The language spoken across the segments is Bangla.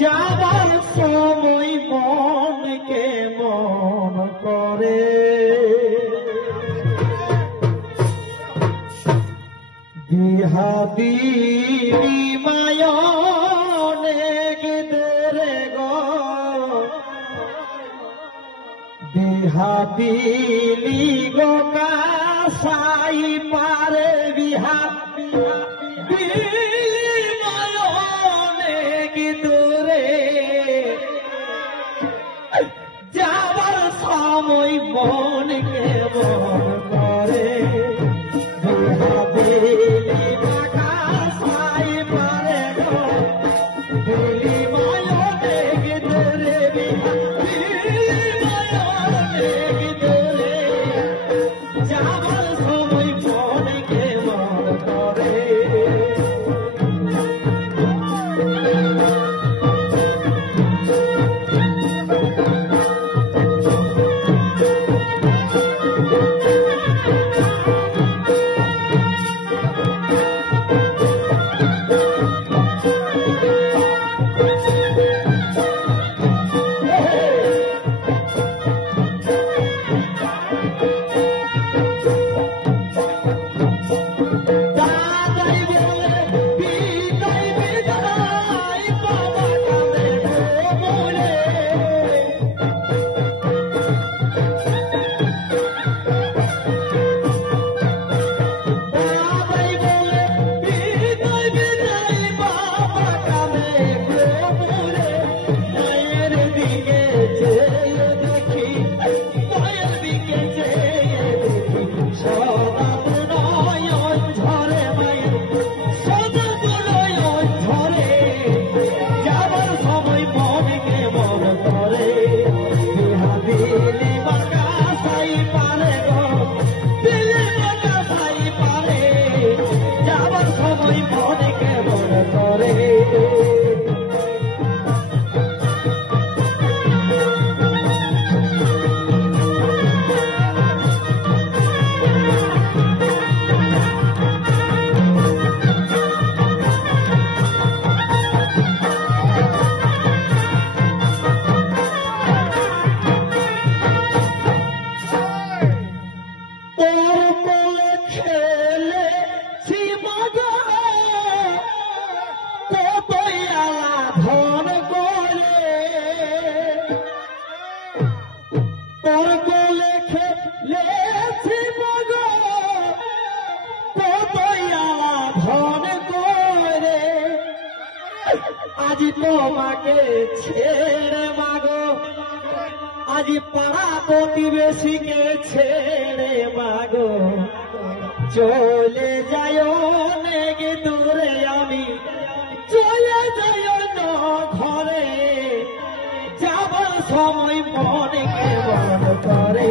যাবার সময় মনকে মন করে বিহাদিনী মায়নে গিদরে গো বিহাদিনী গো কাসাই পারে মায়নে গিদরে যাবার সময় মনকে মন করে আজি তোমাকে ছেড়ে মাগো আজি পাড়া প্রতিবেশীকে ছেড়ে মাগো চলে যায় অনেক দূরে আমি চলে যাই না ঘরে যাবার সময় মনে কেমন করে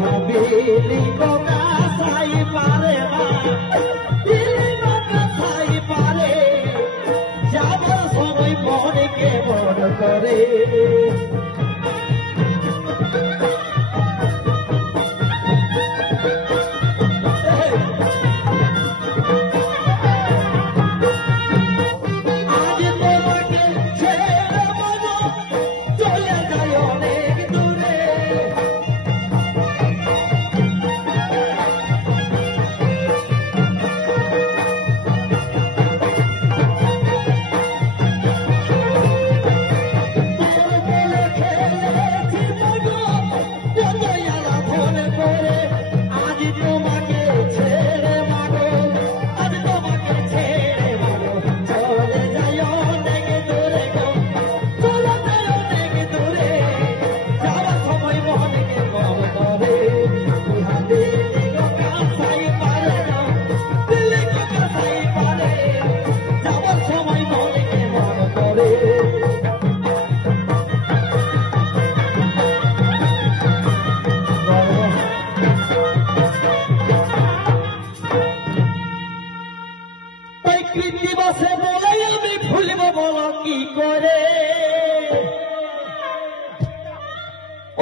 ভাবিলি গোটা সাই পারে না যাবার সময় মনে কেমন করে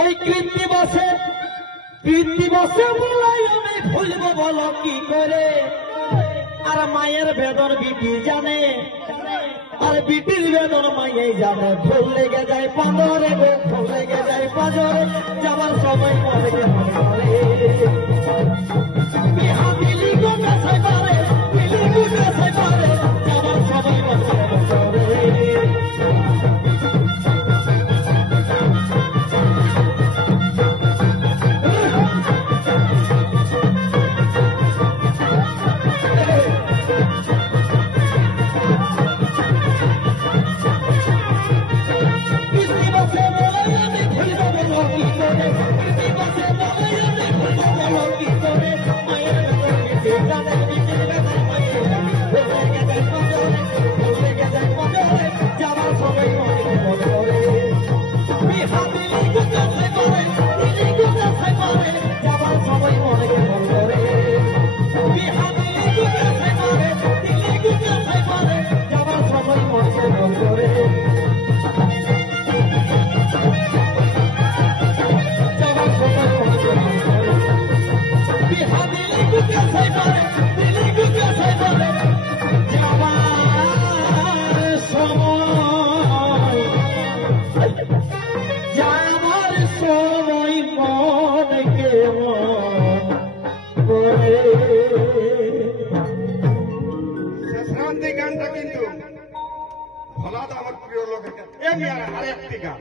ওই কৃত্তিবাসে বলাই আমি ভুলবো বলো কি করে, আর মায়ের বেদন বিটি জানে, আর বিটির বেদন মাইয়াই জানে। ভুল লেগে যায় পাঁজরে গো, ভুল লেগে যায় পাঁজরে, যাবার সময় মনে করে বিহা দিলি গো কাছে করে, দিলি গো কাছে করে, যাবার সময় মনে করে। গানটা কিন্তু ভোলা আমার প্রিয় লোকের আরেকটি গান।